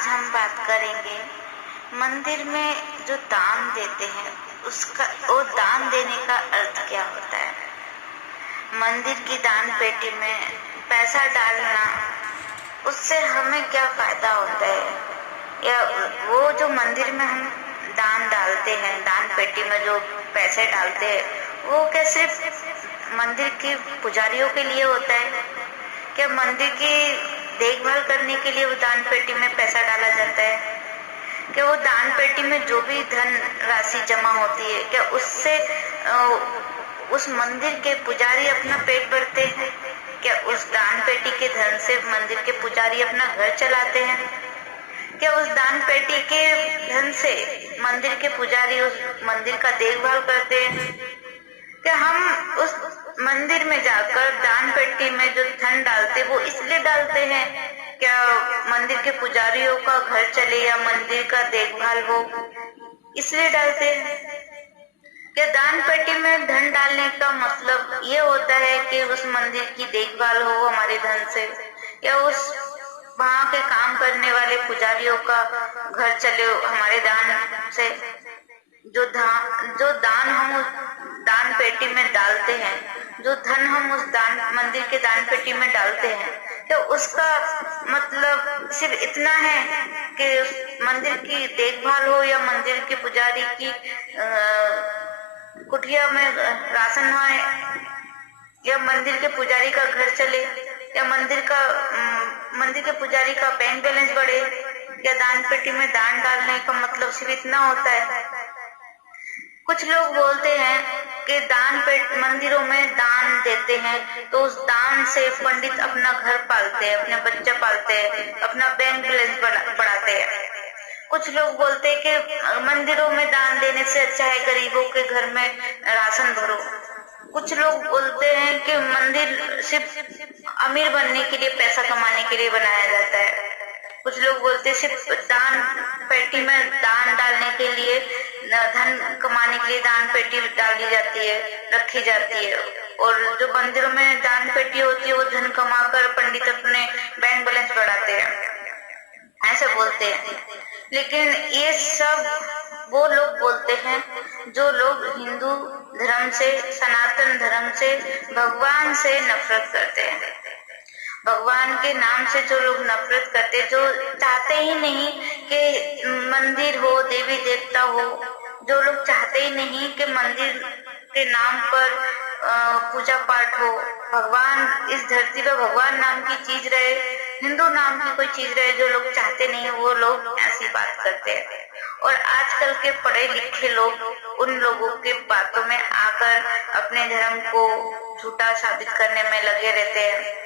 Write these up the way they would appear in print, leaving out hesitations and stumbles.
आज हम बात करेंगे मंदिर में जो दान देते हैं उसका वो दान देने का अर्थ क्या होता है। मंदिर की दान पेटी में पैसा डालना, उससे हमें क्या फायदा होता है, या वो जो मंदिर में हम दान डालते हैं, दान पेटी में जो पैसे डालते हैं, वो क्या सिर्फ मंदिर के पुजारियों के लिए होता है? क्या मंदिर की देखभाल करने के लिए वो दान पेटी में पैसा डाला जाता है? क्या वो दान पेटी में जो भी धन राशि जमा होती है, क्या उससे उस मंदिर के पुजारी अपना पेट भरते हैं? क्या उस दान पेटी के धन से मंदिर के पुजारी अपना घर चलाते हैं? क्या उस दान पेटी के धन से मंदिर के पुजारी उस मंदिर का देखभाल करते हैं? क्या हम उस मंदिर में जाकर दान पेटी में जो धन डालते वो इसलिए डालते हैं क्या मंदिर के पुजारियों का घर चले या मंदिर का देखभाल हो, इसलिए डालते हैं? क्या दान पेटी में धन डालने का मतलब ये होता है कि उस मंदिर की देखभाल हो हमारे धन से, या उस वहाँ के काम करने वाले पुजारियों का घर चले हमारे दान से? जो दान हम उस दान पेटी में डालते हैं, जो धन हम उस दान मंदिर के दान पेटी में डालते हैं, तो उसका मतलब सिर्फ इतना है कि मंदिर की देखभाल हो, या मंदिर के पुजारी की कुटिया में राशन आए, या मंदिर के पुजारी का घर चले, या मंदिर के पुजारी का बैंक बैलेंस बढ़े? या दान पेटी में दान डालने का मतलब सिर्फ इतना होता है? कुछ लोग बोलते हैं कि मंदिरों में दान देते हैं तो उस दान से पंडित अपना घर पालते हैं, अपने बच्चे पालते हैं, अपना बैंक बैलेंस बढ़ाते हैं। कुछ लोग बोलते हैं कि मंदिरों में दान देने से अच्छा है गरीबों के घर में राशन भरो। कुछ लोग बोलते हैं कि मंदिर सिर्फ अमीर बनने के लिए, पैसा कमाने के लिए बनाया जाता है। कुछ लोग बोलते हैं सिर्फ दान पेटी में दान डालने के लिए, धन कमाने के लिए दान पेटी डाली जाती है, रखी जाती है, और जो मंदिरों में दान पेटी होती है वो धन कमाकर पंडित अपने बैंक बैलेंस बढ़ाते हैं, ऐसे बोलते हैं। लेकिन ये सब वो लोग बोलते हैं जो लोग हिंदू धर्म से, सनातन धर्म से, भगवान से नफरत करते हैं। भगवान के नाम से जो लोग नफरत करते, जो चाहते ही नहीं कि मंदिर हो, देवी देवता हो, जो लोग चाहते ही नहीं कि मंदिर के नाम पर पूजा पाठ हो, भगवान इस धरती पर भगवान नाम की चीज रहे, हिंदू नाम की कोई चीज रहे, जो लोग चाहते नहीं वो लोग ऐसी बात करते हैं। और आजकल के पढ़े लिखे लोग उन लोगों के बातों में आकर अपने धर्म को झूठा साबित करने में लगे रहते हैं।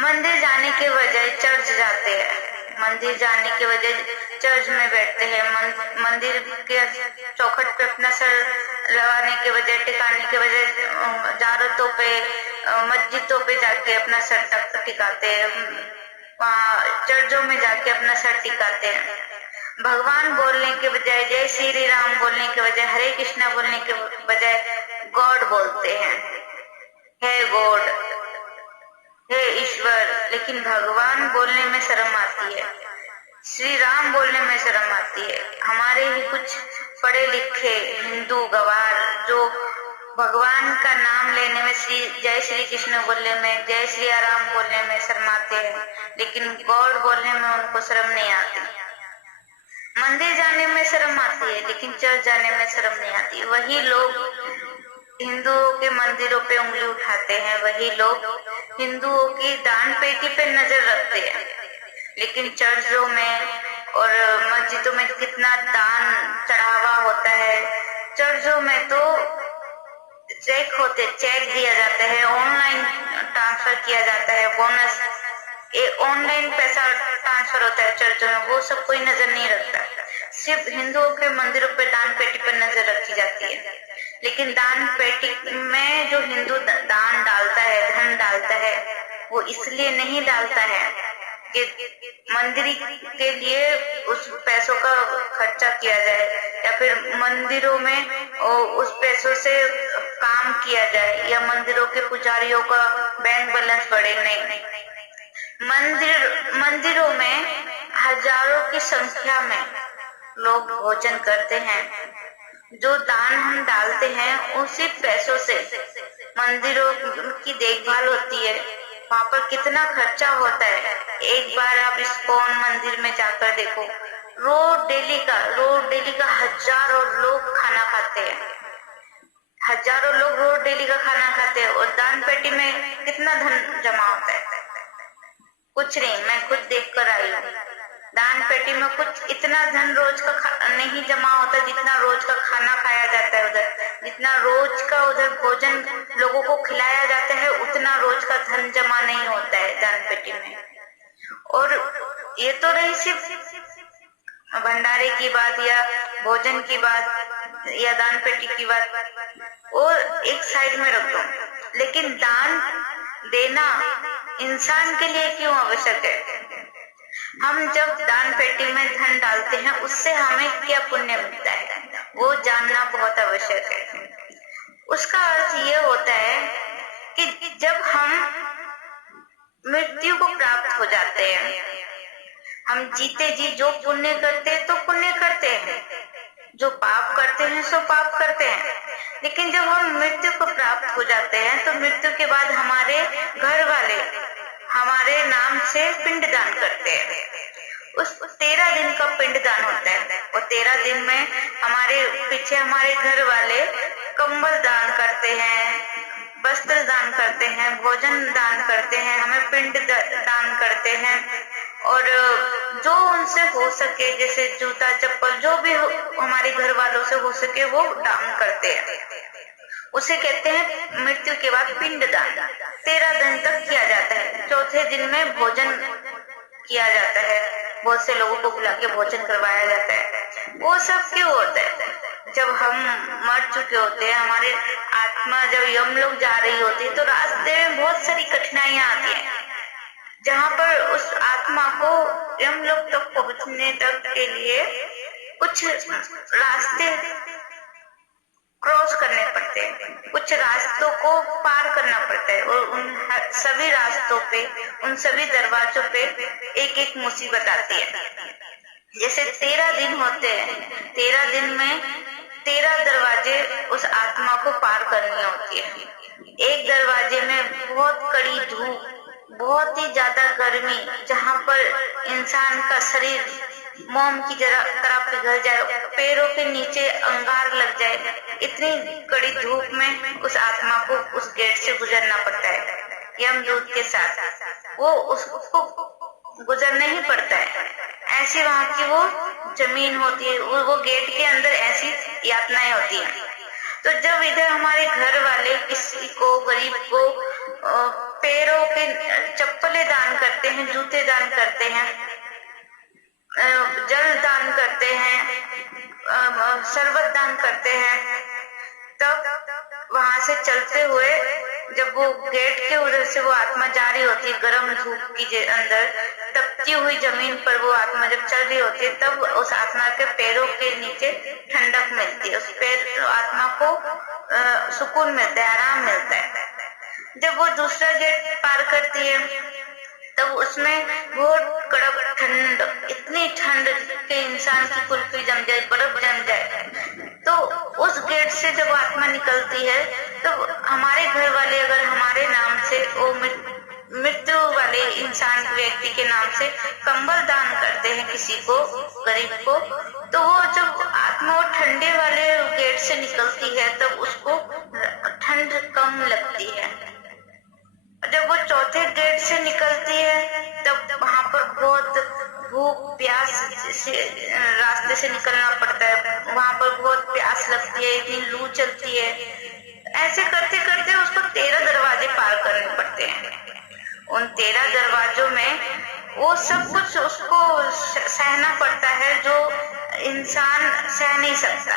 मंदिर जाने के बजाय चर्च जाते हैं, मंदिर जाने के बजाय चर्च में बैठते हैं, मंदिर के चौखट पे अपना सर लगाने के बजाय, टिकाने के बजाय जारतों पे, मस्जिदों पे जाके अपना सर टिकाते हैं, चर्चों में जाके अपना सर टिकाते हैं। भगवान बोलने के बजाय, जय श्री राम बोलने के बजाय, हरे कृष्णा बोलने के बजाय गॉड बोलते हैं, हे गॉड, हे ईश्वर। लेकिन भगवान बोलने में शर्म आती है, श्री राम बोलने में शर्म आती है। हमारे ही कुछ पढ़े लिखे हिंदू गवार जो भगवान का नाम लेने में, जय श्री कृष्ण बोलने में, जय श्री राम बोलने में शर्माते हैं, लेकिन गॉड बोलने में उनको शर्म नहीं आती। मंदिर जाने में शर्म आती है, लेकिन चर्च जाने में शर्म नहीं आती। वही लोग हिंदुओं के मंदिरों पे उंगली उठाते हैं, वही लोग हिंदुओं की दान पेटी पे नजर रखते हैं, लेकिन चर्चों में और मस्जिदों में कितना दान चढ़ावा होता है। चर्चों में तो चेक दिया जाता है, ऑनलाइन ट्रांसफर किया जाता है, बोनस, ये ऑनलाइन पैसा ट्रांसफर होता है चर्चों में, वो सब कोई नजर नहीं रखता। सिर्फ हिंदुओं के मंदिरों पे दान पेटी पर नजर रखी जाती है। लेकिन दान पेटी में जो हिंदू दान डालता है, धन डालता है, वो इसलिए नहीं डालता है कि मंदिर के लिए उस पैसों का खर्चा किया जाए, या फिर मंदिरों में उस पैसों से काम किया जाए, या मंदिरों के पुजारियों का बैंक बैलेंस बढ़े। नहीं, मंदिरों में हजारों की संख्या में लोग भोजन करते हैं। जो दान हम डालते हैं उसी पैसों से मंदिरों की देखभाल होती है। वहां पर कितना खर्चा होता है। एक बार आप इस्कॉन मंदिर में जाकर देखो, रोज डेली का हजारों लोग खाना खाते हैं। हजारों लोग रोज डेली का खाना खाते हैं और दान पेटी में कितना धन जमा होता है? कुछ नहीं, मैं खुद देख कर आई हूँ। दान पेटी में कुछ इतना धन रोज का नहीं जमा होता जितना रोज का खाना खाया जाता है उधर। जितना रोज का उधर भोजन लोगों को खिलाया जाता है उतना रोज का धन जमा नहीं होता है दान पेटी में। और ये तो रही सिर्फ भंडारे की बात या भोजन की बात या दान पेटी की बात, और एक साइड में रख दो। लेकिन दान देना इंसान के लिए क्यों आवश्यक है? हम जब दान पेटी में धन डालते हैं उससे हमें क्या पुण्य मिलता है, वो जानना बहुत आवश्यक है। उसका अर्थ ये होता है कि जब हम मृत्यु को प्राप्त हो जाते हैं, हम जीते जी जो पुण्य करते हैं तो पुण्य करते हैं, जो पाप करते हैं सो पाप करते हैं। लेकिन जब हम मृत्यु को प्राप्त हो जाते हैं तो मृत्यु के बाद हमारे घर वाले हमारे नाम से पिंड दान करते हैं। उस 13 दिन का पिंड दान होता है और 13 दिन में हमारे पीछे हमारे घर वाले कंबल दान करते हैं, वस्त्र दान करते हैं, भोजन दान करते हैं, हमें पिंड दान करते हैं। और जो उनसे हो सके, जैसे जूता चप्पल जो भी हमारे घर वालों से हो सके वो दान करते हैं। उसे कहते हैं मृत्यु के बाद पिंड दान। 13 दिन तक किया जाता है। चौथे दिन में भोजन किया जाता है, बहुत से लोगों को बुला के भोजन करवाया जाता है। वो सब क्यों होता है? जब हम मर चुके होते हैं, हमारी आत्मा जब यमलोक जा रही होती है तो रास्ते में बहुत सारी कठिनाइयां आती हैं, जहाँ पर उस आत्मा को यमलोक तक पहुंचने तक के लिए कुछ रास्ते क्रॉस करने पड़ते हैं, कुछ रास्तों को पार करना पड़ता है। और उन सभी रास्तों पे, उन सभी दरवाजों पे एक एक मुसीबत आती है। जैसे 13 दिन होते हैं, 13 दिन में 13 दरवाजे उस आत्मा को पार करनी होती है। एक दरवाजे में बहुत कड़ी धूप, बहुत ही ज्यादा गर्मी, जहाँ पर इंसान का शरीर मोम की तरह पिघल जाए, पैरों के नीचे अंगार लग जाए, इतनी कड़ी धूप में उस आत्मा को उस गेट से गुजरना पड़ता है यमदूत के साथ। वो उसको गुजरना ही पड़ता है। ऐसी वहाँ की वो जमीन होती है, वो गेट के अंदर ऐसी यातनाएं होती हैं। तो जब इधर हमारे घर वाले किसी को, गरीब को पैरों के चप्पलें दान करते हैं, जूते दान करते हैं, जल दान करते हैं, शरबत दान करते हैं, तब वहां से चलते हुए जब वो गेट के उधर से वो आत्मा जा रही होती है गर्म धूप की अंदर, तपती हुई जमीन पर वो आत्मा जब चल रही होती है, तब उस आत्मा के पैरों के नीचे ठंडक मिलती है, उस पैर आत्मा को सुकून मिलता है, आराम मिलता है। जब वो दूसरा गेट पार करती है तब उसमें बहुत कड़क ठंड, इतनी ठंड कि इंसान की कुल्फी जम जाए, बर्फ जम जाए। तो उस गेट से जब आत्मा निकलती है तो हमारे घर वाले अगर हमारे नाम से वो मृत्यु वाले इंसान व्यक्ति के नाम से कंबल दान करते हैं किसी को, गरीब को, तो वो जब आत्मा वो ठंडे वाले गेट से निकलती है तब उसको ठंड कम लगती है। जब वो चौथे गेट से निकलती है तब वहां पर बहुत भूख प्यास से रास्ते से निकलना पड़ता है, वहां पर बहुत प्यास लगती है, इतनी लू चलती है। ऐसे करते करते उसको 13 दरवाजे पार करने पड़ते हैं। उन 13 दरवाजों में वो सब कुछ उसको सहना पड़ता है जो इंसान सह नहीं सकता।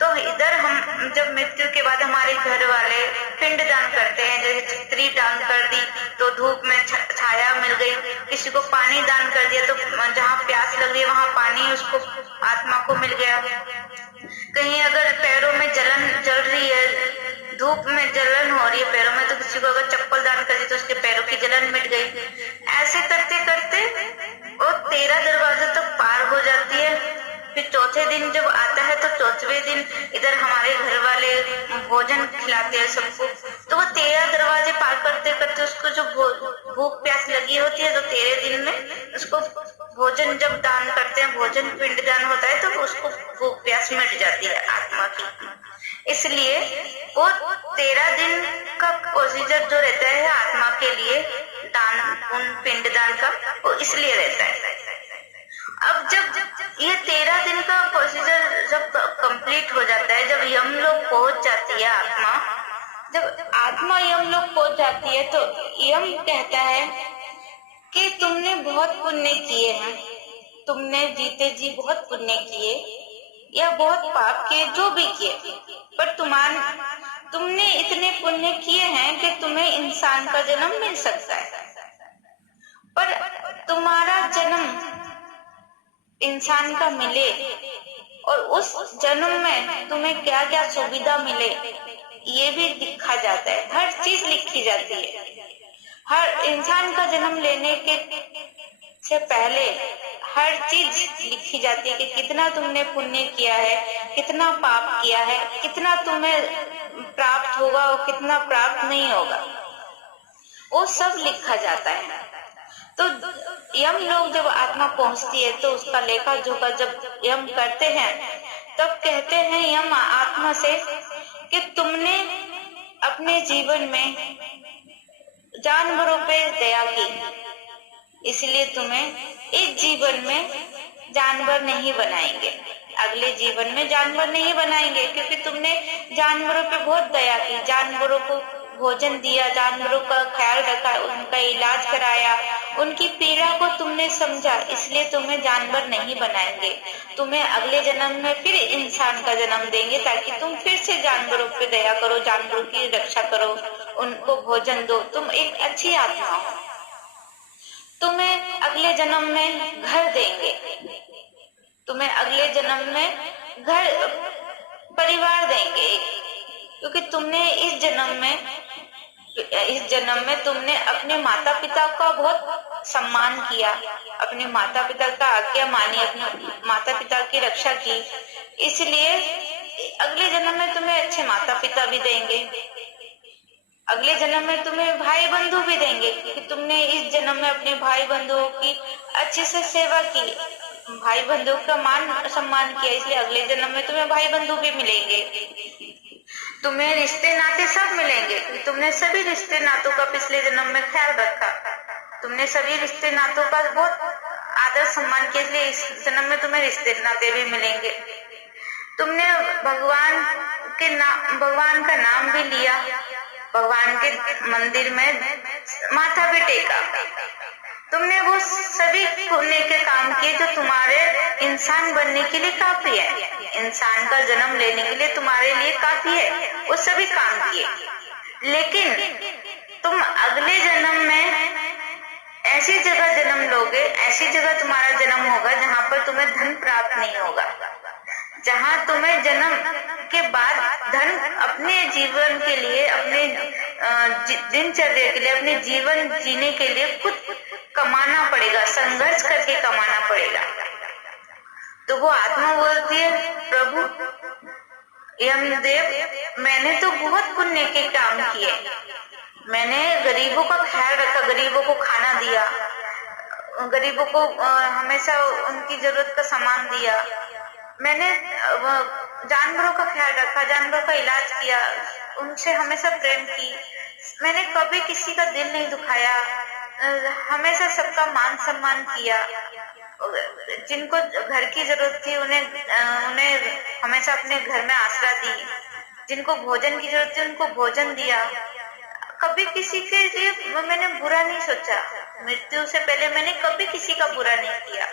तो इधर हम जब मृत्यु के बाद हमारे घर वाले पिंड दान करते हैं, जैसे छतरी दान कर दी तो धूप में छाया मिल गई, किसी को पानी दान कर दिया तो जहाँ प्यास लग रही है वहां पानी उसको आत्मा को मिल गया। कहीं अगर पैरों में जलन जल रही है, धूप में जलन हो रही है पैरों में, तो किसी को अगर चप्पल दान कर दी तो उसके पैरों की जलन मिट गई। ऐसे करते करते वो 13 दरवाजे तक दिन जब आता है तो 4वें दिन इधर हमारे घर वाले भोजन खिलाते हैं सबको। तो वो 13 दरवाजे पार करते करते उसको जो भूख प्यास लगी होती है, तो 13 दिन में उसको भोजन जब दान करते हैं, भोजन पिंड दान होता है, तो उसको भूख प्यास मिट जाती है आत्मा की। इसलिए वो 13 दिन का प्रोसीजर जो रहता है आत्मा के लिए दान, उन पिंड दान का, वो इसलिए रहता है। अब जब ये 13 दिन का प्रोसीजर जब कंप्लीट हो जाता है, जब यमलोक पहुंच जाती है आत्मा, जब आत्मा यमलोक पहुंच जाती है, तो यम कहता है कि तुमने बहुत पुण्य किए हैं, तुमने जीते जी बहुत पुण्य किए या बहुत पाप किए, जो भी किए, पर तुमने इतने पुण्य किए हैं कि तुम्हें इंसान का जन्म मिल सकता है। पर तुम्हारा जन्म इंसान का मिले और उस जन्म में तुम्हें क्या क्या सुविधा मिले, ये भी लिखा जाता है। हर चीज लिखी जाती है। हर इंसान का जन्म लेने के से पहले हर चीज लिखी जाती है कि कितना तुमने पुण्य किया है, कितना पाप किया है, कितना तुम्हें प्राप्त होगा और कितना प्राप्त नहीं होगा, वो सब लिखा जाता है। तो यम लोग जब आत्मा पहुंचती है तो उसका लेखा जोखा जब यम करते हैं, तब कहते हैं यम आत्मा से कि तुमने अपने जीवन में जानवरों पे दया की, इसलिए तुम्हें इस जीवन में जानवर नहीं बनाएंगे, अगले जीवन में जानवर नहीं बनाएंगे, क्योंकि तुमने जानवरों पे बहुत दया की, जानवरों को भोजन दिया, जानवरों का ख्याल रखा, उनका इलाज कराया, उनकी पीड़ा को तुमने समझा, इसलिए तुम्हें जानवर नहीं बनाएंगे। तुम्हें अगले जन्म में फिर इंसान का जन्म देंगे ताकि तुम फिर से जानवरों पे दया करो, जानवरों की रक्षा करो, उनको भोजन दो, तुम एक अच्छी आत्मा हो। तुम्हें अगले जन्म में घर देंगे, तुम्हें अगले जन्म में घर परिवार देंगे, क्योंकि तुमने इस जन्म में तुमने अपने माता पिता का बहुत सम्मान किया, अपने माता पिता का आज्ञा मानी, अपने माता पिता की रक्षा की, इसलिए अगले जन्म में तुम्हें अच्छे माता पिता भी देंगे, अगले जन्म में तुम्हें भाई बंधु भी देंगे, क्योंकि तुमने इस जन्म में अपने भाई बंधुओं की अच्छे से सेवा की, भाई बंधुओं का मान सम्मान किया, इसलिए अगले जन्म में तुम्हें भाई बंधु भी मिलेंगे, तुम्हें रिश्ते नाते सब मिलेंगे, तुमने सभी रिश्ते नातों का पिछले जन्म में ख्याल रखा, तुमने सभी रिश्ते नातों का बहुत आदर सम्मान किया, इसलिए इस जन्म में तुम्हें रिश्ते नाते भी मिलेंगे। तुमने भगवान का नाम भी लिया, भगवान के मंदिर में माथा भी टेका, तुमने वो सभी पुण्य के काम किए जो तुम्हारे इंसान बनने के लिए काफी है, इंसान का जन्म लेने के लिए तुम्हारे लिए काफी है, वो सभी काम किए। लेकिन तुम अगले जन्म में ऐसी जगह जन्म लोगे, ऐसी जगह तुम्हारा जन्म होगा जहाँ पर तुम्हें धन प्राप्त नहीं होगा, जहाँ तुम्हें जन्म के बाद धन अपने जीवन के लिए, अपने दिनचर्या के लिए, अपने जीवन जीने के लिए खुद कमाना पड़ेगा, संघर्ष करके कमाना पड़ेगा। तो वो आत्मा बोलती है, प्रभु यमदेव, मैंने तो बहुत पुण्य के काम किए, मैंने गरीबों का ख्याल रखा, गरीबों को खाना दिया, गरीबों को हमेशा उनकी जरूरत का सामान दिया, मैंने जानवरों का ख्याल रखा, जानवरों का इलाज किया, उनसे हमेशा प्रेम की, मैंने कभी किसी का दिल नहीं दुखाया, हमेशा सबका मान सम्मान किया, जिनको घर की जरूरत थी उन्हें हमेशा अपने घर में आसरा दी, जिनको भोजन की जरूरत थी उनको भोजन दिया, कभी किसी के लिए मैंने बुरा नहीं सोचा, मृत्यु से पहले मैंने कभी किसी का बुरा नहीं किया,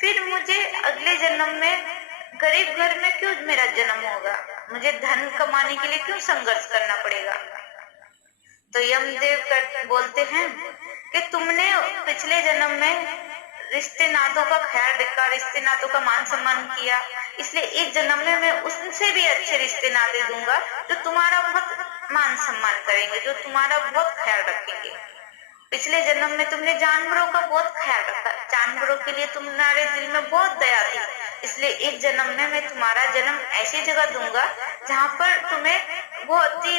फिर मुझे अगले जन्म में गरीब घर में क्यों मेरा जन्म होगा, मुझे धन कमाने के लिए क्यों संघर्ष करना पड़ेगा। तो यमदेव बोलते हैं कि तुमने पिछले जन्म में रिश्ते नातों का ख्याल रखा, रिश्ते नातों का मान सम्मान किया, इसलिए इस जन्म में मैं उनसे भी अच्छे रिश्ते नाते दूंगा जो तुम्हारा बहुत मान सम्मान करेंगे, जो तुम्हारा बहुत ख्याल रखेंगे। पिछले जन्म में तुमने जानवरों का बहुत ख्याल रखा, जानवरों के लिए तुम्हारे दिल में बहुत दया थी, इसलिए इस जन्म में मैं तुम्हारा जन्म ऐसी जगह दूंगा जहाँ पर तुम्हें बहुत ही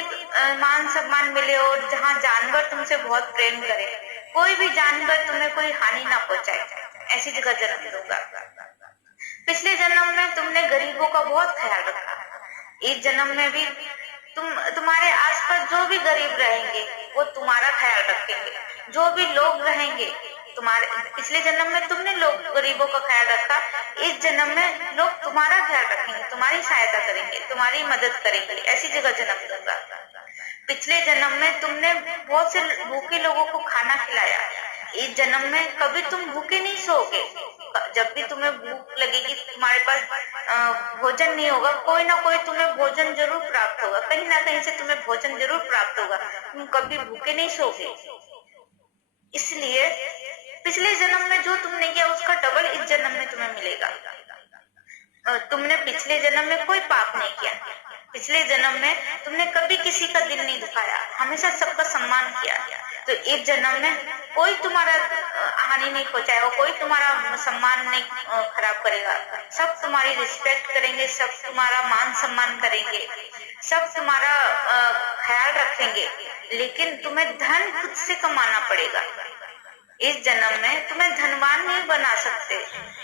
मान सम्मान मिले और जहाँ जानवर तुमसे बहुत प्रेम करे, कोई भी जानवर तुम्हें कोई हानि ना पहुंचाए, ऐसी जगह जन्म दूंगा। पिछले जन्म में तुमने गरीबों का बहुत ख्याल रखा, इस जन्म में भी तुम्हारे आसपास जो भी गरीब रहेंगे वो तुम्हारा ख्याल रखेंगे, जो भी लोग रहेंगे तुम्हारे, पिछले जन्म में तुमने लोग गरीबों का ख्याल रखा, इस जन्म में लोग तुम्हारा ख्याल रखेंगे, तुम्हारी सहायता करेंगे, तुम्हारी मदद करेंगे, ऐसी जगह जन्म दूंगा। पिछले जन्म में तुमने बहुत से भूखे लोगों को खाना खिलाया, इस जन्म में कभी तुम भूखे नहीं सोओगे। जब भी तुम्हें भूख लगेगी, तुम्हारे पास भोजन नहीं होगा, कोई ना कोई तुम्हें भोजन जरूर प्राप्त होगा, कहीं ना कहीं से तुम्हें भोजन जरूर प्राप्त होगा, तुम कभी भूखे नहीं सोओगे। इसलिए पिछले जन्म में जो तुमने किया उसका डबल इस जन्म में तुम्हें मिलेगा। तुमने पिछले जन्म में कोई पाप नहीं किया, पिछले जन्म में तुमने कभी किसी का दिल नहीं दुखाया, हमेशा सबका सम्मान किया, तो इस जन्म में कोई तुम्हारा हानि नहीं पहुंचाएगा, कोई तुम्हारा सम्मान नहीं खराब करेगा, सब तुम्हारी रिस्पेक्ट करेंगे, सब तुम्हारा मान सम्मान करेंगे, सब तुम्हारा ख्याल रखेंगे। लेकिन तुम्हें धन खुद से कमाना पड़ेगा। इस जन्म में तुम्हें धनवान नहीं बना सकते,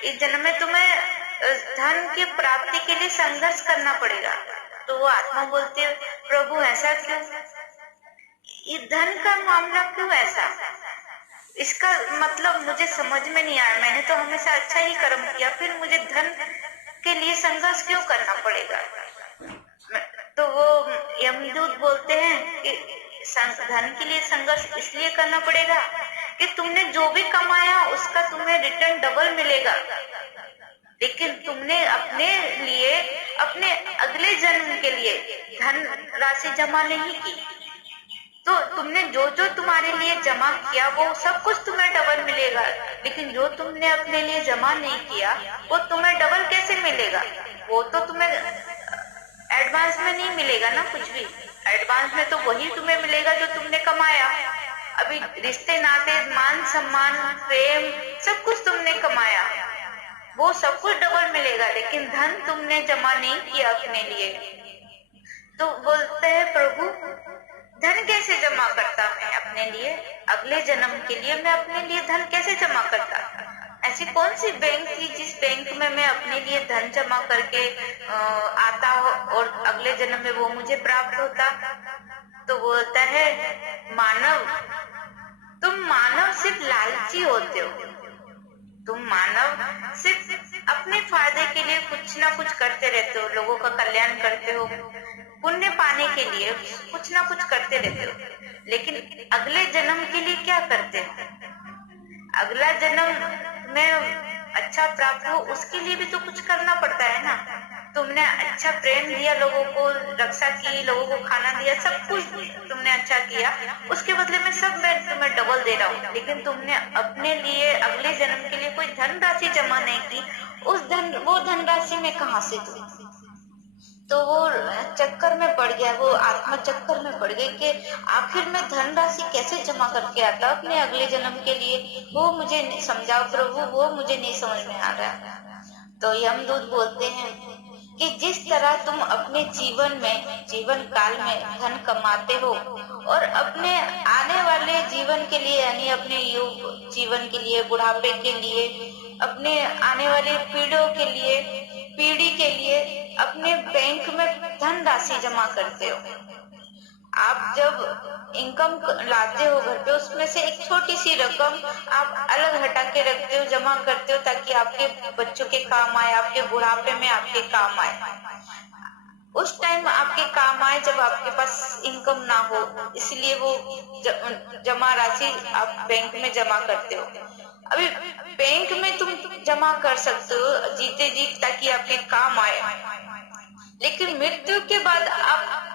इस जन्म में तुम्हें धन की प्राप्ति के लिए संघर्ष करना पड़ेगा। तो वो आत्मा बोलती है, प्रभु ऐसा क्यों, ये धन का मामला क्यों ऐसा, इसका मतलब मुझे समझ में नहीं आया, मैंने तो हमेशा अच्छा ही कर्म किया, फिर मुझे धन के लिए संघर्ष क्यों करना पड़ेगा। तो वो यमदूत बोलते हैं कि धन के लिए संघर्ष इसलिए करना पड़ेगा कि तुमने जो भी कमाया उसका तुम्हें रिटर्न डबल मिलेगा, लेकिन तुमने अपने लिए अपने अगले जन्म के लिए धन राशि जमा नहीं की, तो तुमने जो जो तुम्हारे लिए जमा किया वो सब कुछ तुम्हें डबल मिलेगा, लेकिन जो तुमने अपने लिए जमा नहीं किया वो तुम्हें डबल कैसे मिलेगा, वो तो तुम्हें एडवांस में नहीं मिलेगा ना कुछ भी, एडवांस में तो वही तुम्हें मिलेगा जो तुमने कमाया। अभी रिश्ते नाते मान सम्मान प्रेम सब कुछ तुमने कमाया, वो सब कुछ डबल मिलेगा, लेकिन धन तुमने जमा नहीं किया अपने लिए। तो बोलते हैं प्रभु धन कैसे जमा करता मैं अपने लिए, अगले जन्म के लिए मैं अपने लिए धन कैसे जमा करता, ऐसी कौन सी बैंक थी जिस बैंक में मैं अपने लिए धन जमा करके आता और अगले जन्म में वो मुझे प्राप्त होता। तो बोलता है मानव, तुम मानव सिर्फ लालची होते हो, तुम मानव सिर्फ अपने फायदे के लिए कुछ ना कुछ करते रहते हो, लोगों का कल्याण करते हो, पुण्य पाने के लिए कुछ ना कुछ करते रहते हो, लेकिन अगले जन्म के लिए क्या करते हो, अगला जन्म में अच्छा प्राप्त हो उसके लिए भी तो कुछ करना पड़ता है ना। तुमने अच्छा प्रेम दिया, लोगों को रक्षा की, लोगों को खाना दिया, सब कुछ तुमने अच्छा किया, उसके बदले में सब मैं तुम्हें डबल दे रहा हूँ, लेकिन तुमने अपने लिए अगले जन्म के लिए कोई धनराशि जमा नहीं की, वो धनराशि में कहाँ से दूं। तो वो चक्कर में पड़ गया, वो आत्मा चक्कर में पड़ गई कि आखिर में धनराशि कैसे जमा करके आता अपने अगले जन्म के लिए, वो मुझे समझाओ प्रभु, वो मुझे नहीं समझ में आ रहा। तो यमदूत बोलते हैं कि जिस तरह तुम अपने जीवन काल में धन कमाते हो और अपने आने वाले जीवन के लिए यानी अपने युग जीवन के लिए, बुढ़ापे के लिए, अपने आने वाले पीढ़ी के लिए अपने बैंक में धन राशि जमा करते हो। आप जब इनकम लाते हो घर पे, उसमें से एक छोटी सी रकम आप अलग हटा के रखते हो, जमा करते हो, ताकि आपके बच्चों के काम आए, आपके बुढ़ापे में आपके काम आए, उस टाइम आपके काम आए जब आपके पास इनकम ना हो, इसलिए वो जमा राशि आप बैंक में जमा करते हो। अभी बैंक में तुम जमा कर सकते हो जीते जी ताकि आपके काम आए, लेकिन मृत्यु के बाद आप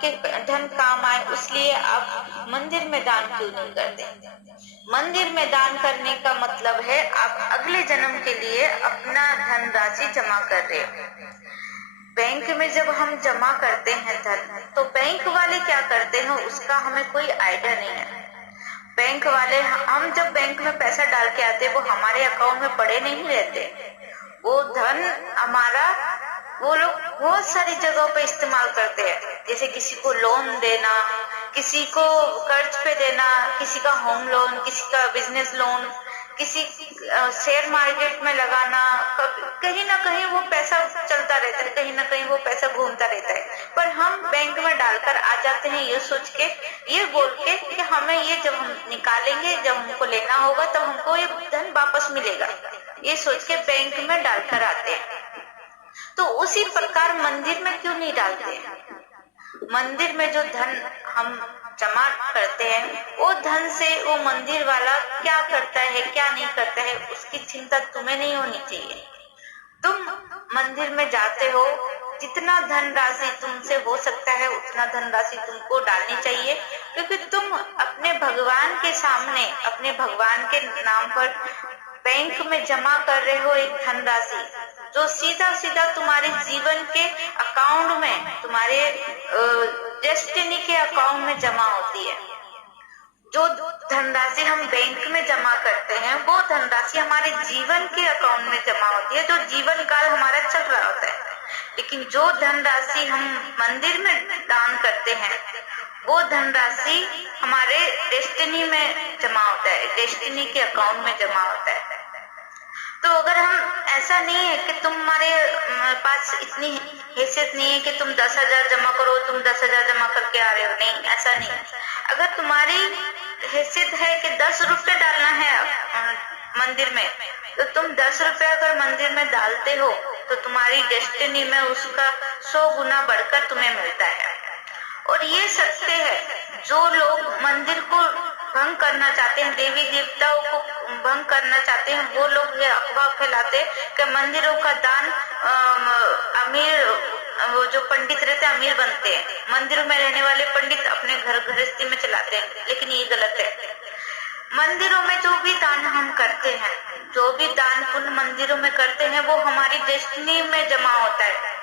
के धन काम आए, इसलिए आप मंदिर में दान क्यों नहीं करते। मंदिर में दान करने का मतलब है आप अगले जन्म के लिए अपना धन राशि जमा कर रहे हो। बैंक में जब हम जमा करते हैं धन, तो बैंक वाले क्या करते हैं उसका हमें कोई आइडिया नहीं है। बैंक वाले, हम जब बैंक में पैसा डाल के आते वो हमारे अकाउंट में पड़े नहीं रहते, वो धन धन हमारा वो लोग बहुत सारी जगहों पे इस्तेमाल करते हैं, जैसे किसी को लोन देना, किसी को कर्ज पे देना, किसी का होम लोन, किसी का बिजनेस लोन, किसी शेयर मार्केट में लगाना। कहीं ना कहीं वो पैसा चलता रहता है, कहीं ना कहीं वो पैसा घूमता रहता है, पर हम बैंक में डालकर आ जाते हैं ये सोच के, ये बोल के कि हमें ये जब हम निकालेंगे, जब हमको लेना होगा तब हमको ये धन वापस मिलेगा, ये सोच के बैंक में डालकर आते हैं। तो उसी प्रकार मंदिर में क्यों नहीं डालते हैं? मंदिर में जो धन हम जमा करते हैं, वो धन से वो मंदिर वाला क्या करता है क्या नहीं करता है उसकी चिंता तुम्हें नहीं होनी चाहिए। तुम मंदिर में जाते हो, जितना धनराशि तुमसे हो सकता है उतना धनराशि तुमको डालनी चाहिए, क्योंकि तुम अपने भगवान के सामने, अपने भगवान के नाम पर बैंक में जमा कर रहे हो एक धनराशि, जो सीधा सीधा तुम्हारे जीवन के अकाउंट में, तुम्हारे डेस्टिनी के अकाउंट में जमा होती है। जो धनराशि हम बैंक में जमा करते हैं वो धनराशि हमारे जीवन के अकाउंट में जमा होती है, जो जीवन काल हमारा चल रहा होता है। लेकिन जो धनराशि हम मंदिर में दान करते हैं वो धनराशि हमारे डेस्टिनी में जमा होता है, डेस्टिनी के अकाउंट में जमा होता है। तो अगर हम, ऐसा नहीं है कि तुम्हारे पास इतनी हैसियत नहीं है कि तुम 10,000 जमा करो, तुम 10,000 जमा करके आ रहे हो, नहीं, ऐसा नहीं। अगर तुम्हारी हैसियत है कि 10 रुपए डालना है मंदिर में, तो तुम 10 रुपए अगर मंदिर में डालते हो तो तुम्हारी डेस्टिनी में उसका 100 गुना बढ़कर तुम्हें मिलता है। और ये सत्य है, जो लोग मंदिर को भंग करना चाहते हैं, देवी देवताओं को भंग करना चाहते हैं, वो लोग ये अफवाह फैलाते कि मंदिरों का दान अमीर, वो जो पंडित रहते हैं अमीर बनते हैं, मंदिरों में रहने वाले पंडित अपने घर गृहस्थी में चलाते हैं, लेकिन ये गलत है। मंदिरों में जो भी दान हम करते हैं, जो भी दान पुण्य मंदिरों में करते हैं, वो हमारी डेस्टिनी में जमा होता है।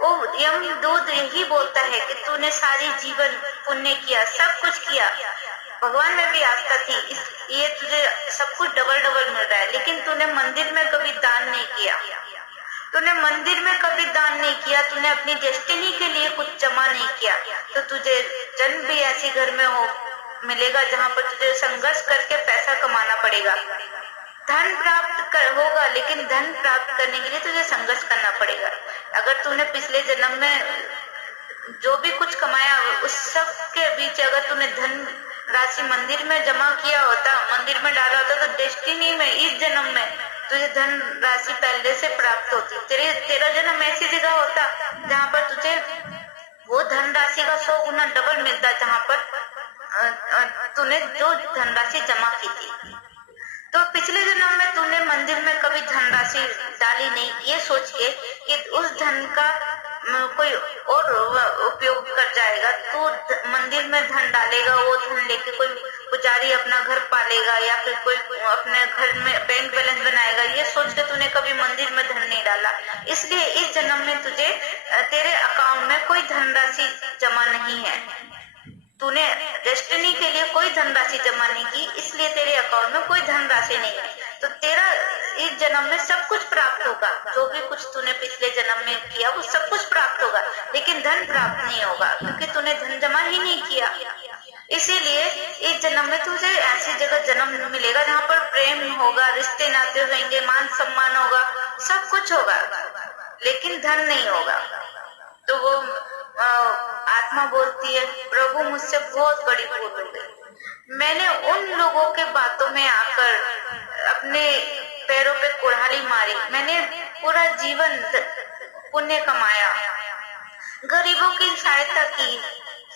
वो यमदूत यही बोलता है कि तूने सारी जीवन पुण्य किया, सब कुछ किया, भगवान में भी आस्था थी, ये तुझे सब कुछ डबल डबल मिल रहा है, लेकिन तूने मंदिर में कभी दान नहीं किया, तूने मंदिर में कभी दान नहीं किया, तूने अपनी डेस्टिनी के लिए कुछ जमा नहीं किया, तो तुझे जन्म भी ऐसे घर में मिलेगा जहाँ पर तुझे संघर्ष करके पैसा कमाना पड़ेगा। धन प्राप्त होगा, लेकिन धन प्राप्त करने के लिए तुझे संघर्ष करना पड़ेगा। अगर तूने पिछले जन्म में जो भी कुछ कमाया, उस सब के बीच अगर तूने धन राशि मंदिर में जमा किया होता, मंदिर में डाला होता, तो डेस्टिनी में, इस जन्म में तुझे धन राशि पहले से प्राप्त होती। तेरा जन्म ऐसी जगह होता जहाँ पर तुझे वो धन राशि का 100 गुना डबल मिलता, जहाँ पर तूने जो धनराशि जमा की थी। तो पिछले जन्म में तूने मंदिर में कभी धनराशि डाली नहीं, ये सोच के कि उस धन का कोई और उपयोग कर जाएगा, तू मंदिर में धन डालेगा, वो धन लेके कोई पुजारी अपना घर पालेगा या फिर कोई अपने घर में बैंक बैलेंस बनाएगा, ये सोच के तूने कभी मंदिर में धन नहीं डाला। इसलिए इस जन्म में तुझे, तेरे अकाउंट में कोई धनराशि जमा नहीं है, तूने डेस्टिनी के लिए कोई धनराशि जमा नहीं की, इसलिए तेरे अकाउंट में कोई धनराशि नहीं है। तो तेरा इस जन्म में सब कुछ प्राप्त होगा, जो भी कुछ तूने पिछले जन्म में किया वो सब कुछ प्राप्त होगा, लेकिन धन प्राप्त नहीं होगा, क्योंकि तूने धन जमा ही नहीं किया। इसीलिए इस जन्म में तुझे ऐसी जगह जन्म मिलेगा जहाँ पर प्रेम होगा, रिश्ते नाते होंगे, मान सम्मान होगा, सब कुछ होगा, लेकिन धन नहीं होगा। तो वो आत्मा बोलती है, प्रभु मुझसे बहुत बड़ी भूल हो गई, मैंने उन लोगों के बातों में आकर अपने पैरों पे कुल्हाड़ी मारी, मैंने पूरा जीवन पुण्य कमाया, गरीबों की सहायता की,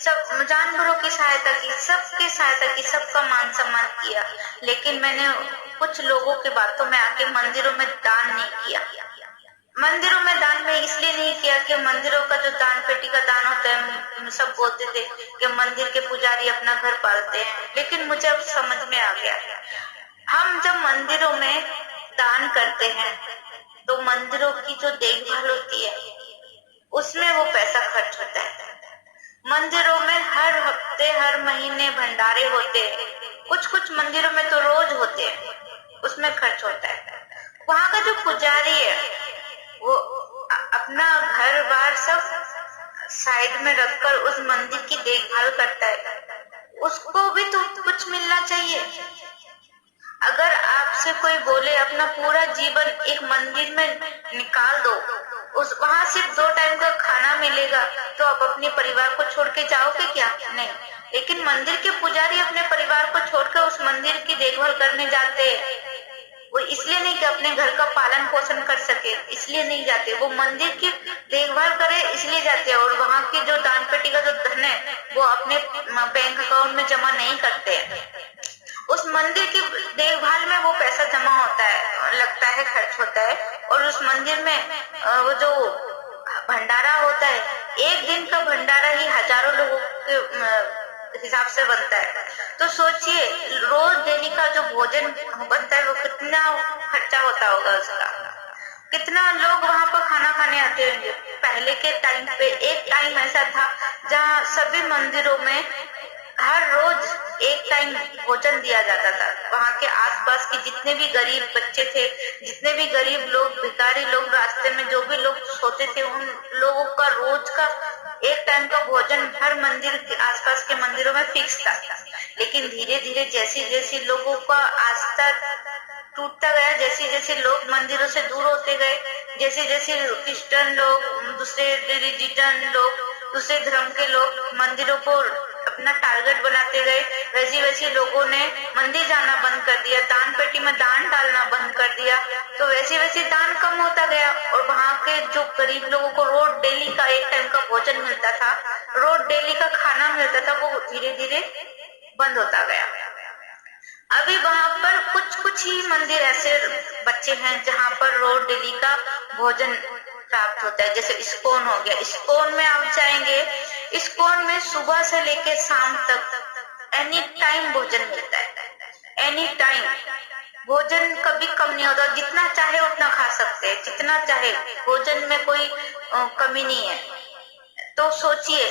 सब जानवरों की सहायता की, सबकी सहायता की, सबका मान सम्मान किया, लेकिन मैंने कुछ लोगों की बातों में आके मंदिरों में दान नहीं किया। मंदिरों में दान में इसलिए नहीं किया कि मंदिरों का जो दान पेटी का दान होता है, सब बोलते थे कि मंदिर के पुजारी अपना घर पालते हैं, लेकिन मुझे अब समझ में आ गया, हम जब मंदिरों में दान करते हैं तो मंदिरों की जो देखभाल होती है उसमें वो पैसा खर्च होता है। मंदिरों में हर हफ्ते हर महीने भंडारे होते हैं, कुछ कुछ मंदिरों में तो रोज होते हैं, उसमें खर्च होता है। वहां का जो पुजारी है वो हर बार सब साइड में रखकर उस मंदिर की देखभाल करता है, उसको भी तो कुछ मिलना चाहिए। अगर आपसे कोई बोले अपना पूरा जीवन एक मंदिर में निकाल दो, उस वहां सिर्फ 2 टाइम का खाना मिलेगा, तो आप अपने परिवार को छोड़ के जाओगे क्या? नहीं। लेकिन मंदिर के पुजारी अपने परिवार को छोड़कर उस मंदिर की देखभाल करने जाते हैं। वो इसलिए नहीं कि अपने घर का पालन पोषण कर सके, इसलिए नहीं जाते, वो मंदिर की देखभाल करे इसलिए जाते हैं। और वहाँ की जो दान पेटी का जो धन है वो अपने बैंक अकाउंट में जमा नहीं करते हैं, उस मंदिर की देखभाल में वो पैसा जमा होता है, लगता है, खर्च होता है। और उस मंदिर में वो जो भंडारा होता है, एक दिन का भंडारा ही हजारों लोगों के हिसाब से बनता है। तो सोचिए रोज डेली का जो भोजन बनता है वो कितना खर्चा होता होगा उसका, कितना लोग वहां पर खाना खाने आते होंगे। पहले के टाइम पे एक टाइम ऐसा था जहाँ सभी मंदिरों में हर रोज एक टाइम भोजन दिया जाता था। वहाँ के आसपास के जितने भी गरीब बच्चे थे, जितने भी गरीब लोग, भिखारी लोग, रास्ते में जो भी लोग सोते थे, उन लोगों का रोज का एक टाइम का भोजन हर मंदिर के आसपास के मंदिरों में फिक्स था। लेकिन धीरे धीरे जैसे जैसे लोगों का आस्था टूटता गया, जैसे जैसे लोग मंदिरों से दूर होते गए, जैसे जैसे क्रिश्चियन लोग, दूसरे रिलीजन लोग, दूसरे धर्म के लोग मंदिरों को अपना टारगेट बनाते गए, वैसे वैसे लोगों ने मंदिर जाना बंद कर दिया, दान पेटी में दान डालना बंद कर दिया। तो वैसे वैसे दान कम होता गया और वहाँ के जो गरीब लोगों को रोज डेली का एक टाइम का भोजन मिलता था, रोज डेली का खाना मिलता था, वो धीरे धीरे बंद होता गया। अभी वहाँ पर कुछ कुछ ही मंदिर ऐसे बच्चे हैं जहाँ पर रोज डेली का भोजन प्राप्त होता है। जैसे इस्कॉन हो गया, इस्कॉन में आप जाएंगे, इस्कॉन में सुबह से लेकर शाम तक एनी टाइम भोजन मिलता है, एनी टाइम भोजन कभी कम नहीं होता, जितना चाहे उतना खा सकते हैं, जितना चाहे, भोजन में कोई कमी नहीं है। तो सोचिए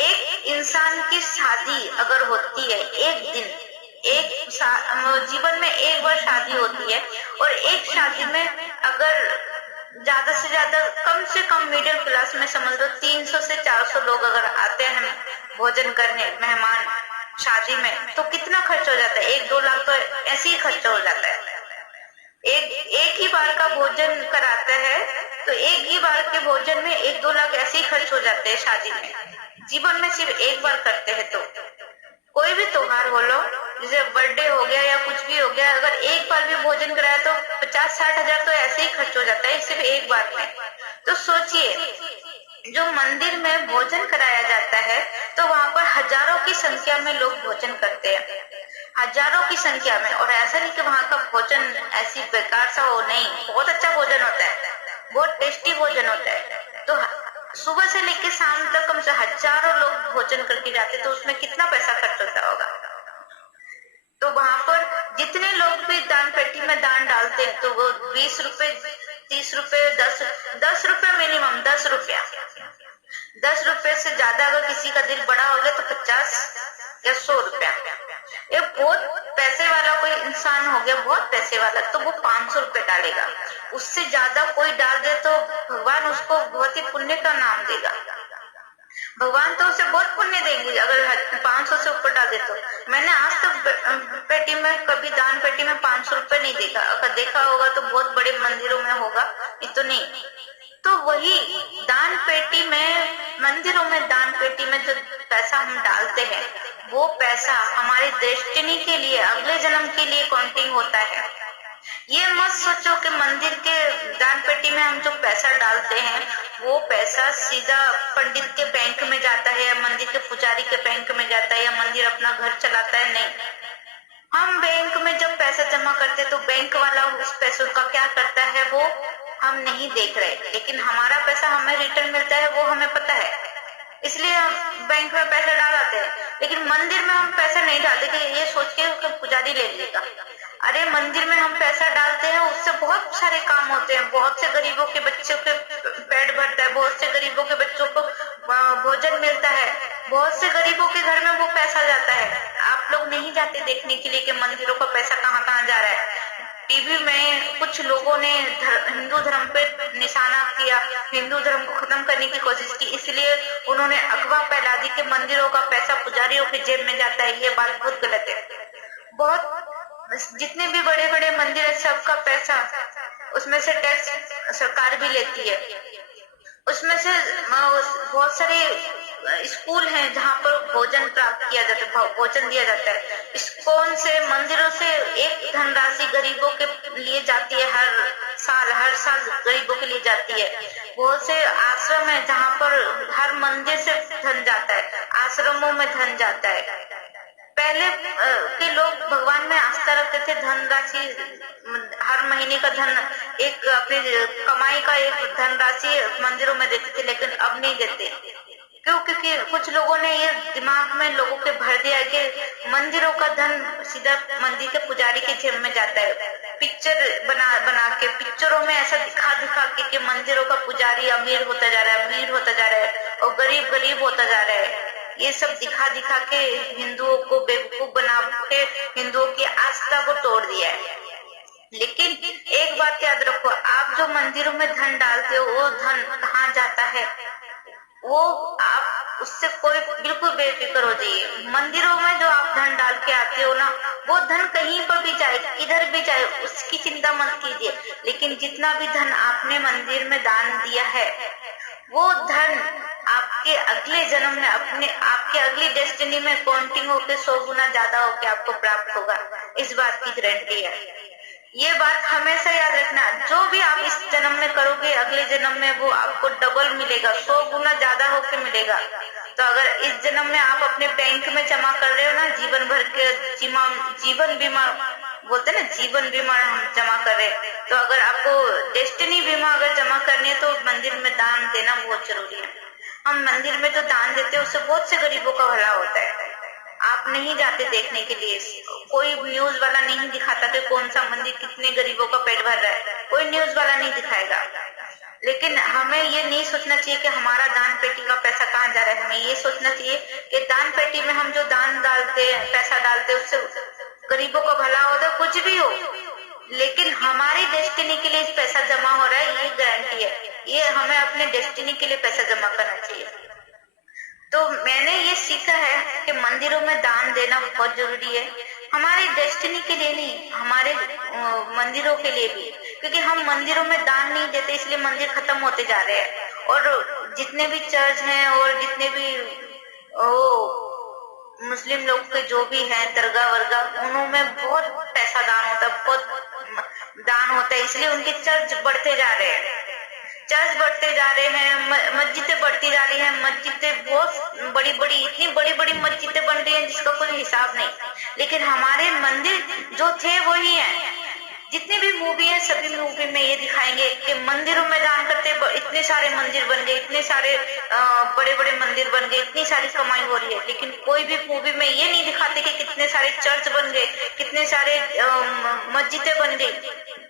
एक इंसान की शादी अगर होती है एक दिन, जीवन में एक बार शादी होती है, और एक शादी में अगर ज्यादा से ज्यादा कम से कम मिडिल क्लास में समझ लो 300 से 400 लोग अगर आते हैं भोजन करने, मेहमान शादी में, तो कितना खर्च हो जाता है? 1-2 लाख तो ऐसे ही खर्च हो जाता है। एक ही बार का भोजन कराता है तो एक ही बार के भोजन में 1-2 लाख ऐसे ही खर्च हो जाते हैं शादी में। जीवन में सिर्फ एक बार करते हैं, तो कोई भी त्योहार हो लो, जैसे बर्थडे हो गया या कुछ भी हो गया, अगर एक बार भी भोजन कराया तो 50-60 हजार तो ऐसे ही खर्च हो जाता है सिर्फ एक बार में। तो सोचिए जो मंदिर में भोजन कराया जाता है तो वहाँ पर हजारों की संख्या में लोग भोजन करते हैं, हजारों की संख्या में। और ऐसा नहीं कि वहाँ का भोजन ऐसी बेकार सा हो, नहीं, बहुत अच्छा भोजन होता है, बहुत टेस्टी भोजन होता है। तो सुबह से लेकर शाम तक कम से हजारों लोग भोजन करके जाते, तो उसमें कितना पैसा खर्च होता होगा। तो वहां पर जितने लोग भी दान पेटी में दान डालते हैं तो वो 20 रुपए, 30 रुपए, 10 रुपए मिनिमम, 10 रुपया, 10 रुपए से ज्यादा अगर किसी का दिल बड़ा हो गया तो 50 या 100 रुपया। ये बहुत पैसे वाला कोई इंसान हो गया, बहुत पैसे वाला, तो वो 500 रुपए डालेगा। उससे ज्यादा कोई डाल दे तो भगवान उसको बहुत ही पुण्य का नाम देगा, भगवान तो उसे बहुत पुण्य देंगे अगर 500 से ऊपर डाल दे तो। मैंने आज तक पेटी में, कभी दान पेटी में 500 रुपए नहीं देखा, अगर देखा होगा तो बहुत बड़े मंदिरों में होगा, ये तो नहीं। तो वही दान पेटी में, मंदिरों में दान पेटी में जो पैसा हम डालते हैं, वो पैसा हमारी डेस्टिनी के लिए, अगले जन्म के लिए काउंटिंग होता है। ये मत सोचो कि मंदिर के दान पेटी में हम जो पैसा डालते हैं वो पैसा सीधा पंडित के बैंक में जाता है या मंदिर के पुजारी के बैंक में जाता है या मंदिर अपना घर चलाता है, नहीं। हम बैंक में जब पैसा जमा करते हैं तो बैंक वाला उस पैसों का क्या करता है वो हम नहीं देख रहे, लेकिन हमारा पैसा हमें रिटर्न मिलता है वो हमें पता है, इसलिए हम बैंक में पैसा डालते हैं। लेकिन मंदिर में हम पैसा नहीं डालते कि ये सोच के पुजारी ले लेगा। अरे मंदिर में हम पैसा डालते हैं, उससे बहुत सारे काम होते हैं, बहुत से गरीबों के बच्चों के पेट भरता है, बहुत से गरीबों के बच्चों को भोजन मिलता है, बहुत से गरीबों के घर में वो पैसा जाता है। आप लोग नहीं जाते देखने के लिए कि मंदिरों का पैसा कहाँ कहाँ जा रहा है। टीवी में कुछ लोगों ने हिंदू धर्म पे निशान जमाना किया, हिंदू धर्म को खत्म करने की कोशिश की, इसलिए उन्होंने अफवाह फैला दी कि मंदिरों का पैसा पुजारियों की जेब में जाता है। ये बात बहुत गलत है। बहुत जितने भी बड़े बड़े मंदिर है सबका पैसा, उसमें से टैक्स सरकार भी लेती है। उसमें से बहुत सारे स्कूल हैं जहाँ पर भोजन प्राप्त किया जाता है, भोजन दिया जाता है। इस्कॉन से, मंदिरों से एक धनराशि गरीबों के लिए जाती है, हर साल गरीबों के लिए जाती है। बहुत से आश्रम है जहाँ पर हर मंदिर से धन जाता है, आश्रमों में धन जाता है। पहले के लोग भगवान में आस्था रखते थे, धनराशि हर महीने का धन, एक अपनी कमाई का एक धनराशि मंदिरों में देते थे, लेकिन अब नहीं देते। क्यों? क्योंकि कुछ लोगों ने ये दिमाग में लोगों के भर दिया कि मंदिरों का धन सीधा मंदिर के पुजारी के जेब में जाता है। पिक्चर बना के, पिक्चरों में ऐसा दिखा के कि मंदिरों का पुजारी अमीर होता जा रहा है, अमीर होता जा रहा है और गरीब गरीब होता जा रहा है। ये सब दिखा के हिंदुओं को बेवकूफ बना के हिंदुओं की आस्था को तोड़ दिया है। लेकिन एक बात याद रखो, आप जो मंदिरों में धन डालते हो वो धन कहाँ जाता है, वो आप उससे कोई बिल्कुल बेफिक्र हो जाइए। मंदिरों में जो आप धन डाल के आते हो ना, वो धन कहीं पर भी जाए, किधर भी जाए, उसकी चिंता मत कीजिए। लेकिन जितना भी धन आपने मंदिर में दान दिया है, वो धन आपके अगले जन्म में, आपके अगली डेस्टिनी में काउंटिंग होकर 100 गुना ज्यादा होकर आपको प्राप्त होगा। इस बात की गारंटी है। ये बात हमेशा याद रखना, जो भी आप इस जन्म में करोगे अगले जन्म में वो आपको डबल मिलेगा, 100 गुना ज्यादा होके मिलेगा। तो अगर इस जन्म में आप अपने बैंक में जमा कर रहे हो ना, जीवन भर के जीवन बीमा बोलते हैं ना, जीवन बीमा हम जमा कर रहे हैं, तो अगर आपको डेस्टिनी बीमा अगर जमा करनी है तो मंदिर में दान देना बहुत जरूरी है। हम मंदिर में जो दान देते हैं उससे बहुत से गरीबों का भला होता है। आप नहीं जाते देखने के लिए, कोई न्यूज वाला नहीं दिखाता कि कौन सा मंदिर कितने गरीबों का पेट भर रहा है, कोई न्यूज वाला नहीं दिखाएगा। लेकिन हमें ये नहीं सोचना चाहिए कि हमारा दान पेटी का पैसा कहाँ जा रहा है। हमें ये सोचना चाहिए कि दान पेटी में हम जो दान डालते हैं, पैसा डालते हैं, उससे गरीबों का भला होता है, कुछ भी हो, लेकिन हमारी डेस्टिनी के लिए पैसा जमा हो रहा है, ये गारंटी है। ये हमें अपने डेस्टिनी के लिए पैसा जमा करना चाहिए। तो मैंने ये सीखा है कि मंदिरों में दान देना बहुत जरूरी है, हमारी डेस्टिनी के लिए नहीं, हमारे मंदिरों के लिए भी। क्योंकि हम मंदिरों में दान नहीं देते, इसलिए मंदिर खत्म होते जा रहे हैं। और जितने भी चर्च हैं और जितने भी मुस्लिम लोग के जो भी हैं दरगाह वर्गाह, उनमें बहुत पैसा दान होता है, बहुत दान होता है, इसलिए उनके चर्च बढ़ते जा रहे हैं, चर्च बढ़ते जा रहे हैं, मस्जिदें बढ़ती जा रही हैं। मस्जिदें बहुत बड़ी बड़ी, इतनी बड़ी बड़ी मस्जिदें बन रही हैं जिसका कोई हिसाब नहीं। लेकिन हमारे मंदिर जो थे वही हैं। जितने भी मूवी है, सभी मूवी में ये दिखाएंगे कि मंदिरों में दान करते इतने सारे मंदिर बन गए, इतने सारे बड़े बड़े मंदिर बन गए, इतनी सारी कमाई हो रही है। लेकिन कोई भी मूवी में ये नहीं दिखाते कि कितने सारे चर्च बन गए, कितने सारे मस्जिदें बन गई,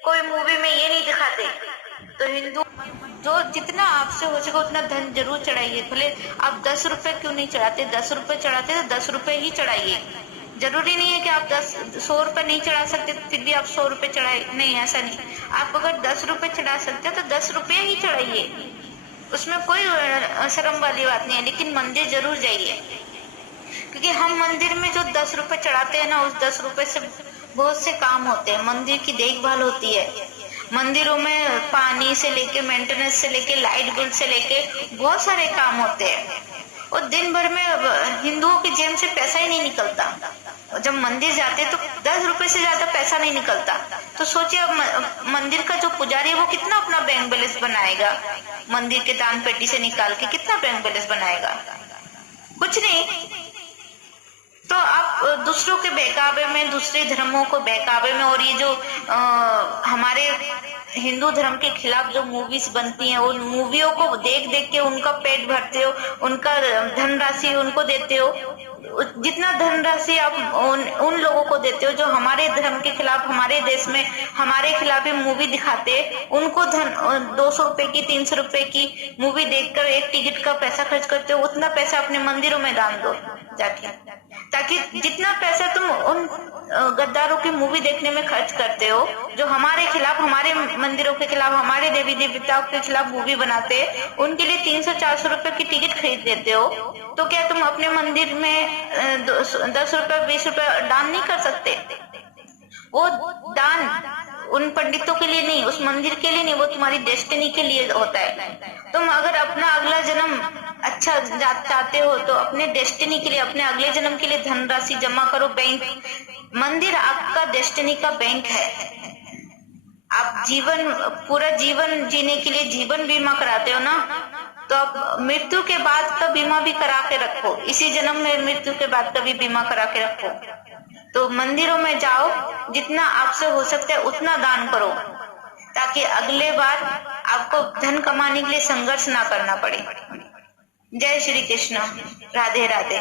कोई मूवी में ये नहीं दिखाते। तो हिंदू जो जितना आपसे हो सके उतना धन जरूर चढ़ाइए। भले आप 10 रुपए क्यों नहीं चढ़ाते, 10 रुपए चढ़ाते तो 10 रुपए ही चढ़ाइए। जरूरी नहीं है कि आप 100 रुपए नहीं चढ़ा सकते फिर भी आप 100 रुपए चढ़ाए, नहीं, ऐसा नहीं। आप अगर 10 रुपए चढ़ा सकते हो तो 10 रुपये ही चढ़ाइए, उसमें कोई शर्म वाली बात नहीं है। लेकिन मंदिर जरूर जाइए, क्योंकि हम मंदिर में जो 10 रुपए चढ़ाते हैं ना, उस 10 रुपए से बहुत से काम होते हैं। मंदिर की देखभाल होती है, मंदिरों में पानी से लेके, मेंटेनेंस से लेके, लाइट बिल से लेके बहुत सारे काम होते हैं। और दिन भर में हिंदुओं की जेब से पैसा ही नहीं निकलता। जब मंदिर जाते तो 10 रुपए से ज्यादा पैसा नहीं निकलता। तो सोचिए अब मंदिर का जो पुजारी है वो कितना अपना बैंक बैलेंस बनाएगा, मंदिर के दान पेटी से निकाल के कितना बैंक बैलेंस बनाएगा, कुछ नहीं। तो आप दूसरों के बहकावे में, दूसरे धर्मों को बहकावे में, और ये जो हमारे हिंदू धर्म के खिलाफ जो मूवीज बनती हैं, उन मूवियों को देख देख के उनका पेट भरते हो, उनका धनराशि उनको देते हो। जितना धनराशि आप उन लोगों को देते हो जो हमारे धर्म के खिलाफ, हमारे देश में हमारे खिलाफ मूवी दिखाते, उनको 200 रुपए की, 300 रुपए की मूवी देखकर एक टिकट का पैसा खर्च करते हो, उतना पैसा अपने मंदिरों में दान दो जाके। ताकि जितना पैसा तुम उन गद्दारों की मूवी देखने में खर्च करते हो, जो हमारे खिलाफ, हमारे मंदिरों के खिलाफ, हमारे देवी देवताओं के खिलाफ मूवी बनाते हैं, उनके लिए 300-400 रुपए की टिकट खरीद देते हो, तो क्या तुम अपने मंदिर में 10 रुपए 20 रुपए दान नहीं कर सकते? वो दान उन पंडितों के लिए नहीं, उस मंदिर के लिए नहीं, वो तुम्हारी डेस्टिनी के लिए होता है। तुम अगर अपना अगला जन्म अच्छा चाहते हो तो अपने डेस्टिनी के लिए, अपने अगले जन्म के लिए धनराशि जमा करो बैंक। मंदिर आपका डेस्टिनी का बैंक है। आप पूरा जीवन जीने के लिए जीवन बीमा कराते हो ना, तो आप मृत्यु के बाद का बीमा भी करा के रखो, इसी जन्म में मृत्यु के बाद का भी बीमा करा के रखो। तो मंदिरों में जाओ, जितना आपसे हो सकता है उतना दान करो, ताकि अगले बार आपको धन कमाने के लिए संघर्ष ना करना पड़े। जय श्री कृष्ण, राधे राधे।